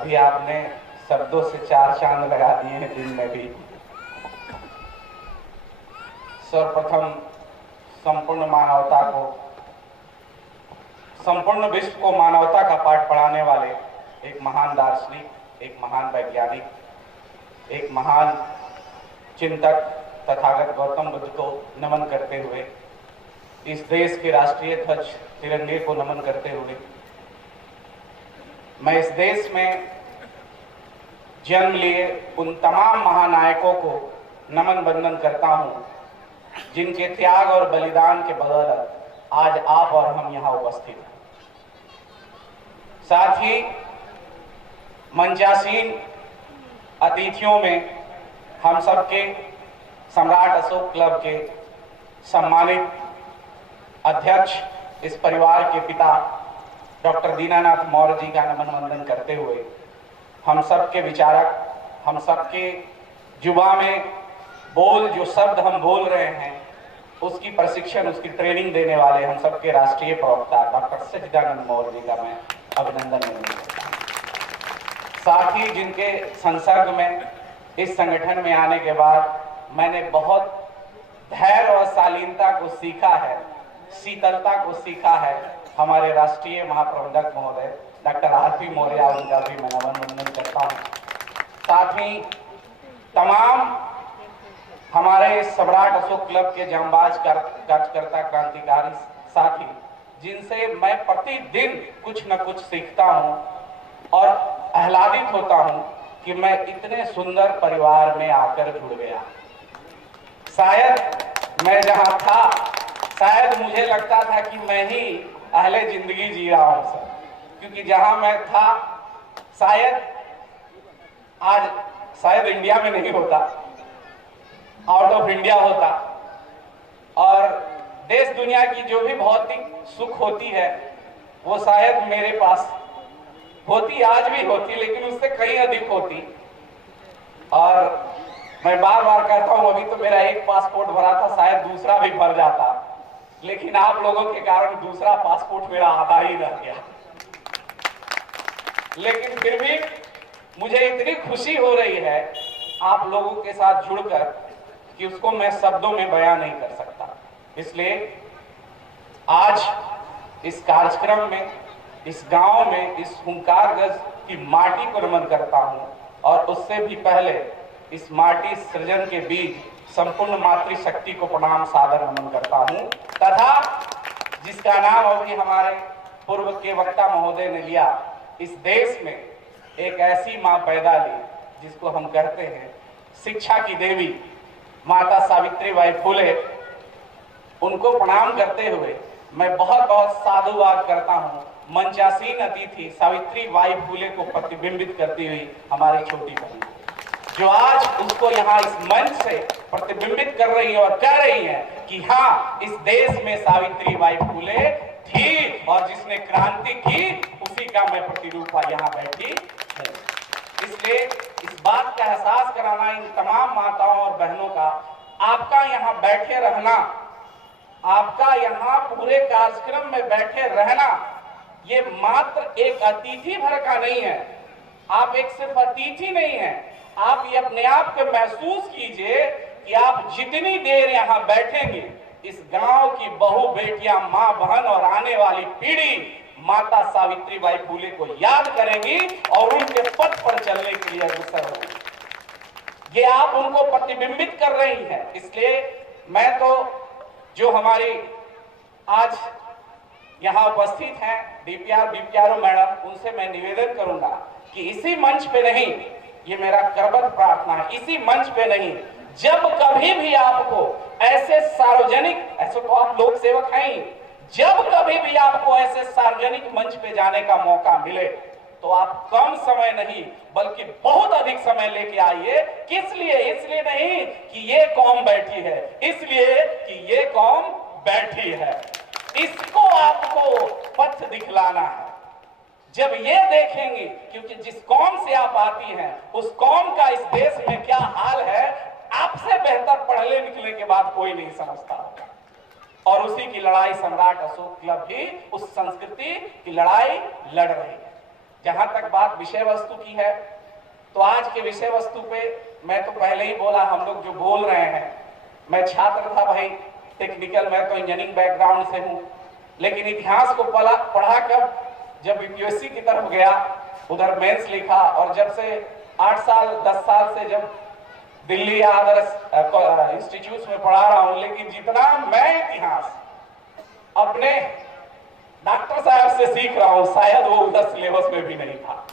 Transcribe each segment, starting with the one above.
अभी आपने शब्दों से 4 चांद लगा दिए हैं दिन में भी। सर्वप्रथम संपूर्ण मानवता को, संपूर्ण विश्व को मानवता का पाठ पढ़ाने वाले एक महान दार्शनिक, एक महान वैज्ञानिक, एक महान चिंतक तथागत गौतम बुद्ध को नमन करते हुए, इस देश के राष्ट्रीय ध्वज तिरंगे को नमन करते हुए, मैं इस देश में जन्म लिए उन तमाम महानायकों को नमन वंदन करता हूं, जिनके त्याग और बलिदान के बदौलत आज आप और हम यहाँ उपस्थित हैं। साथ ही मंचासीन अतिथियों में हम सबके सम्राट अशोक क्लब के सम्मानित अध्यक्ष, इस परिवार के पिता डॉक्टर दीनानाथ मौर्य जी का नमन वंदन करते हुए, हम सबके विचारक, हम सबके जुबा में जो शब्द हम बोल रहे हैं उसकी प्रशिक्षण, उसकी ट्रेनिंग देने वाले हम सबके राष्ट्रीय प्रवक्ता डॉक्टर सच्चिदानंद मौर्य जी का मैं अभिनंदन करता हूं। साथ ही जिनके संसर्ग में, इस संगठन में आने के बाद मैंने बहुत धैर्य और शालीनता को सीखा है, शीतलता को सीखा है, हमारे राष्ट्रीय महाप्रबंधक महोदय डॉक्टर आरपी मौर्य, उनका भी मैं नमन वंदन करता हूँ। साथ ही तमाम हमारे सम्राट अशोक क्लब के जांबाज कार्यकर्ता, क्रांतिकारी साथी, जिनसे मैं प्रतिदिन कुछ न कुछ सीखता हूँ और आह्लादित होता हूँ कि मैं इतने सुंदर परिवार में आकर जुड़ गया। शायद मैं जहाँ था, शायद मुझे लगता था कि मैं ही अहले जिंदगी जी रहा हूँ सर, क्योंकि जहां मैं था शायद इंडिया में नहीं होता, आउट ऑफ इंडिया होता, और देश दुनिया की जो भी भौतिक सुख होती है वो शायद मेरे पास होती, आज भी होती, लेकिन उससे कहीं अधिक होती। और मैं बार बार कहता हूं, अभी तो मेरा एक पासपोर्ट भरा था, शायद दूसरा भी भर जाता, लेकिन आप लोगों के कारण दूसरा पासपोर्ट मेरा आधा ही रह गया। लेकिन फिर भी मुझे इतनी खुशी हो रही है आप लोगों के साथ जुड़कर कि उसको मैं शब्दों में बयां नहीं कर सकता। इसलिए आज इस कार्यक्रम में, इस गांव में, इस हुंकारगंज की माटी को नमन करता हूं, और उससे भी पहले इस माटी सृजन के बीच संपूर्ण मातृशक्ति को प्रणाम सादर नमन करता हूं, तथा जिसका नाम अभी हमारे पूर्व के वक्ता महोदय ने लिया, इस देश में एक ऐसी मां पैदा ली जिसको हम कहते हैं शिक्षा की देवी माता सावित्रीबाई फुले, उनको प्रणाम करते हुए मैं बहुत बहुत साधुवाद करता हूं मंचासीन अतिथि सावित्रीबाई फुले को प्रतिबिंबित करती हुई हमारी छोटी बहन, जो आज उसको यहाँ इस मंच से प्रतिबिंबित कर रही है और कह रही है कि हाँ, इस देश में सावित्रीबाई फुले थी और जिसने क्रांति की उसी का मैं प्रतिरूप यहाँ बैठी हूँ। इसलिए इस बात का एहसास कराना इन तमाम माताओं और बहनों का, आपका यहाँ बैठे रहना, आपका यहाँ पूरे कार्यक्रम में बैठे रहना, ये मात्र एक अतिथि भर का नहीं है। आप एक सिर्फ अतिथि नहीं है, आप ये अपने आप को महसूस कीजिए कि आप जितनी देर यहाँ बैठेंगे, इस गांव की बहू बेटियां, मां बहन और आने वाली पीढ़ी माता सावित्रीबाई फुले को याद करेंगी और उनके पथ पर चलने के लिए अग्रसर होंगी। ये आप उनको प्रतिबिंबित कर रही हैं। इसलिए मैं तो जो हमारी आज यहाँ उपस्थित हैं बीपीआरओ मैडम, उनसे मैं निवेदन करूंगा कि इसी मंच पे नहीं, ये मेरा करबद्ध प्रार्थना है, इसी मंच पे नहीं, जब कभी भी आपको ऐसे सार्वजनिक, ऐसे तो आप लोक सेवक हैं ही, जब कभी भी आपको ऐसे सार्वजनिक मंच पे जाने का मौका मिले तो आप कम समय नहीं बल्कि बहुत अधिक समय लेके आइए। किस लिए? इसलिए नहीं कि ये कौम बैठी है, इसलिए कि ये कौम बैठी है। इसको आपको पथ दिखलाना है। जब ये देखेंगे, क्योंकि जिस कौम से आप आती हैं उस कौम का इस देश में क्या हाल है, आपसे बेहतर पढ़ने लिखने के बाद कोई नहीं समझता होगा। और उसी की लड़ाई सम्राट अशोक क्लब भी उस संस्कृति की लड़ाई लड़ रही है। जहां तक बात विषय वस्तु की है, तो आज के विषय वस्तु पे मैं तो पहले ही बोला, हम लोग जो बोल रहे हैं, मैं छात्र था भाई टेक्निकल, मैं तो इंजीनियरिंग बैकग्राउंड से हूं, लेकिन इतिहास को पढ़ा कर जब यूपीएससी की तरफ गया, उधर मेंस लिखा, और जब से 8 साल 10 साल से जब दिल्ली या अदर इंस्टीट्यूट में पढ़ा रहा हूं, लेकिन जितना मैं इतिहास अपने डॉक्टर साहब से सीख रहा हूं, शायद वो उधर सिलेबस में भी नहीं था।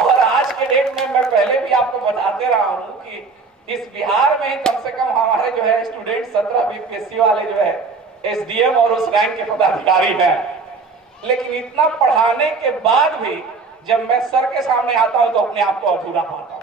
और आज के डेट में मैं पहले भी आपको बताते रहा हूं कि इस बिहार में ही कम से कम हमारे जो है स्टूडेंट 17 बीपीएससी वाले जो है एसडीएम और उस रैंक के पदाधिकारी हैं, लेकिन इतना पढ़ाने के बाद भी जब मैं सर के सामने आता हूं तो अपने आप को अधूरा पाता हूं।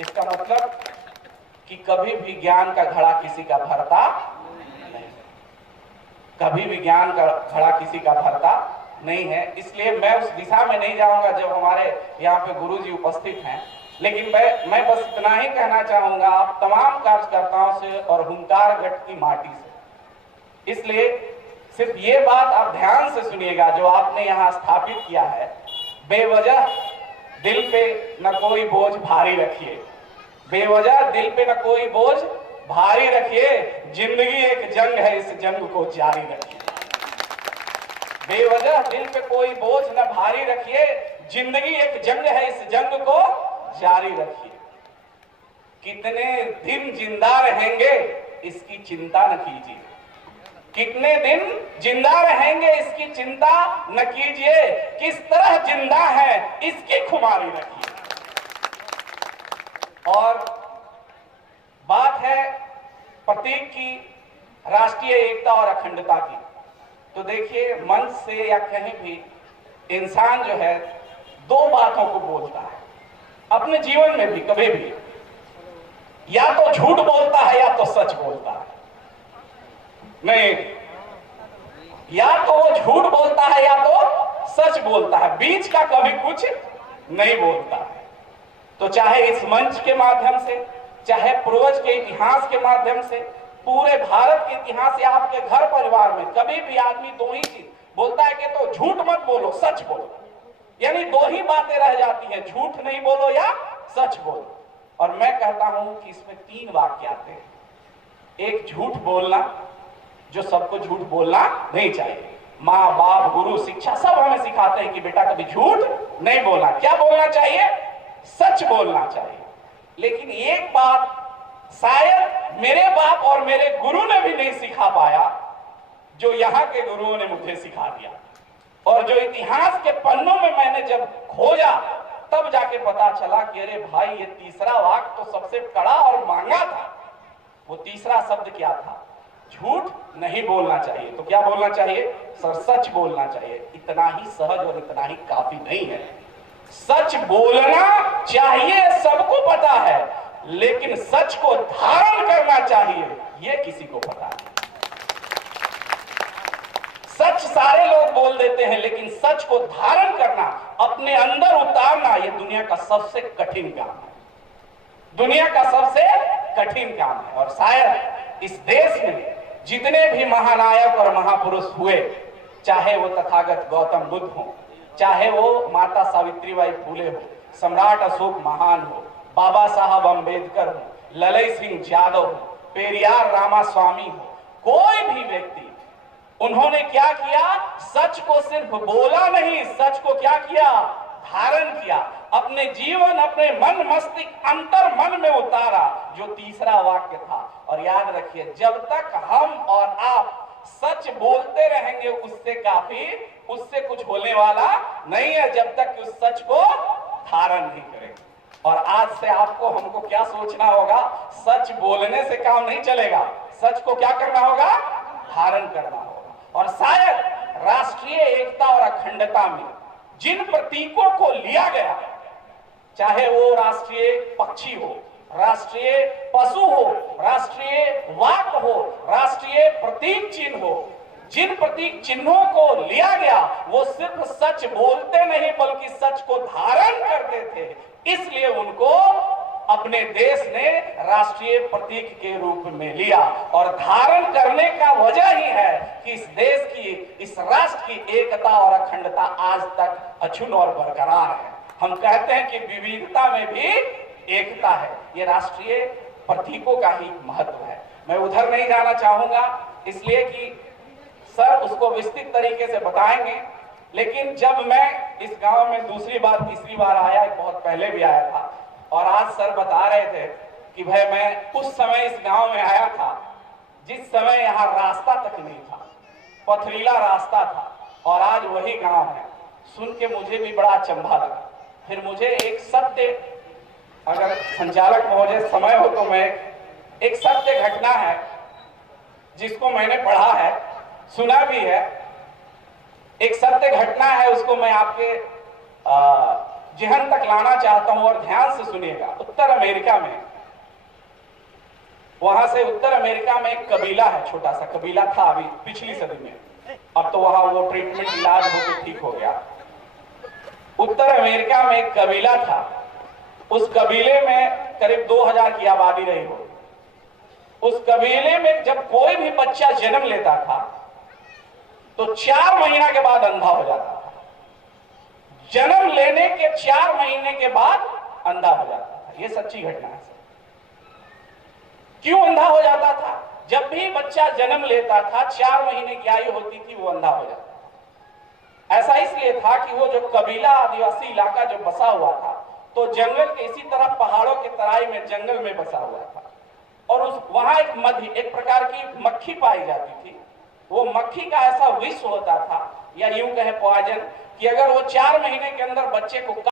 इसका मतलब कि कभी भी ज्ञान का घड़ा किसी का भरता नहीं, कभी भी ज्ञान का घड़ा किसी का भरता नहीं है। इसलिए मैं उस दिशा में नहीं जाऊंगा जब हमारे यहाँ पे गुरुजी उपस्थित हैं, लेकिन मैं बस इतना ही कहना चाहूंगा आप तमाम कार्यकर्ताओं से और हुंकार गढ़ की माटी से। इसलिए सिर्फ ये बात आप ध्यान से सुनिएगा जो आपने यहाँ स्थापित किया है, बेवजह दिल पे न कोई बोझ भारी रखिए, बेवजह दिल पे न कोई बोझ भारी रखिए, जिंदगी एक जंग है, इस जंग को जारी रखिए। बेवजह दिल पे कोई बोझ न भारी रखिए, जिंदगी एक जंग है, इस जंग को जारी रखिए। कितने दिन जिंदा रहेंगे इसकी चिंता न कीजिए, कितने दिन जिंदा रहेंगे इसकी चिंता न कीजिए, किस तरह जिंदा है इसकी खुमारी रखिए। और बात है प्रतीक की, राष्ट्रीय एकता और अखंडता की, तो देखिए मंच से या कहीं भी इंसान जो है दो बातों को बोलता है अपने जीवन में भी, कभी भी या तो झूठ बोलता है या तो सच बोलता है। नहीं, या तो वो झूठ बोलता है या तो सच बोलता है, बीच का कभी कुछ नहीं बोलता है। तो चाहे इस मंच के माध्यम से, चाहे पूर्वज के इतिहास के माध्यम से, पूरे भारत के इतिहास या आपके घर परिवार में कभी भी आदमी दो ही चीज बोलता है कि तो झूठ मत बोलो, सच बोलो, यानी दो ही बातें रह जाती है, झूठ नहीं बोलो या सच बोलो। और मैं कहता हूं कि इसमें 3 वाक्य आते हैं। एक, झूठ बोलना, जो सबको झूठ बोलना नहीं चाहिए, माँ बाप गुरु शिक्षा सब हमें सिखाते हैं कि बेटा कभी झूठ नहीं बोलना। क्या बोलना चाहिए? सच बोलना चाहिए। लेकिन एक बात शायद मेरे बाप और मेरे गुरु ने भी नहीं सिखा पाया, जो यहाँ के गुरुओं ने मुझे सिखा दिया, और जो इतिहास के पन्नों में मैंने जब खोजा तब जाके पता चला कि अरे भाई ये तीसरा वाक्य तो सबसे कड़ा और महंगा था। वो तीसरा शब्द क्या था? झूठ नहीं बोलना चाहिए। तो क्या बोलना चाहिए? सर सच बोलना चाहिए। इतना ही सहज और इतना ही काफी नहीं है। सच बोलना चाहिए, सबको पता है, लेकिन सच को धारण करना चाहिए ये किसी को पता नहीं। सच सारे लोग बोल देते हैं, लेकिन सच को धारण करना, अपने अंदर उतारना, यह दुनिया का सबसे कठिन काम है, दुनिया का सबसे कठिन काम है। और शायद इस देश में जितने भी महानायक और महापुरुष हुए, चाहे वो तथागत गौतम बुद्ध हो, चाहे वो माता सावित्रीबाई फूले हो, सम्राट अशोक महान हो, बाबा साहब अंबेडकर हो, ललई सिंह यादव हो, पेरियार रामास्वामी हो, कोई भी व्यक्ति, उन्होंने क्या किया? सच को सिर्फ बोला नहीं, सच को क्या किया? धारण किया, अपने जीवन, अपने मन मस्तिष्क अंतर मन में उतारा, जो तीसरा वाक्य था। और याद रखिए, जब तक हम और आप सच बोलते रहेंगे उससे काफी, उससे कुछ होने वाला नहीं है, जब तक कि उस सच को धारण नहीं करेंगे। और आज से आपको हमको क्या सोचना होगा? सच बोलने से काम नहीं चलेगा, सच को क्या करना होगा? धारण करना होगा। और शायद राष्ट्रीय एकता और अखंडता में जिन प्रतीकों को लिया गया, चाहे वो राष्ट्रीय पक्षी हो, राष्ट्रीय पशु हो, राष्ट्रीय वाक्य हो, राष्ट्रीय प्रतीक चिन्ह हो, जिन प्रतीक चिन्हों को लिया गया वो सिर्फ सच बोलते नहीं बल्कि सच को धारण करते थे, इसलिए उनको अपने देश ने राष्ट्रीय प्रतीक के रूप में लिया और धारण करने का वजह ही है कि इस देश की, इस राष्ट्र की एकता और अखंडता आज तक अछूत और बरकरार है। हम कहते हैं कि विविधता में भी एकता है। ये राष्ट्रीय प्रतीकों का ही महत्व है। मैं उधर नहीं जाना चाहूंगा इसलिए कि सर उसको विस्तृत तरीके से बताएंगे, लेकिन जब मैं इस गांव में दूसरी बार तीसरी बार आया, बहुत पहले भी आया था, और आज सर बता रहे थे कि भाई मैं उस समय इस गांव में आया था जिस समय यहाँ रास्ता तक नहीं था, पथरीला रास्ता था, और आज वही गांव है। सुन के मुझे भी बड़ा अचंभा लगा। फिर मुझे एक सत्य, अगर संचालक महोदय समय हो तो मैं एक सत्य घटना है जिसको मैंने पढ़ा है, सुना भी है, एक सत्य घटना है, उसको मैं आपके जहन तक लाना चाहता हूं और ध्यान से सुनिएगा। उत्तर अमेरिका में, वहां से उत्तर अमेरिका में एक कबीला है, छोटा सा कबीला था अभी पिछली सदी में, अब तो वहां वो ट्रीटमेंट इलाज होकर ठीक हो गया। उत्तर अमेरिका में एक कबीला था, उस कबीले में करीब 2000 की आबादी रही हो। उस कबीले में जब कोई भी बच्चा जन्म लेता था तो 4 महीना के बाद अंधा हो जाता था। जन्म लेने के 4 महीने के बाद अंधा हो जाता था। यह सच्ची घटना है। क्यों अंधा हो जाता था? जब भी बच्चा जन्म लेता था 4 महीने की आयु होती थी वो अंधा हो जाता था। ऐसा इसलिए था कि वो जो कबीला आदिवासी इलाका जो बसा हुआ था तो जंगल के इसी तरह पहाड़ों के तराई में जंगल में बसा हुआ था, और उस वहां एक प्रकार की मक्खी पाई जाती थी। वो मक्खी का ऐसा विष होता था, या यूं कहे पॉइजन, कि अगर वो 4 महीने के अंदर बच्चे को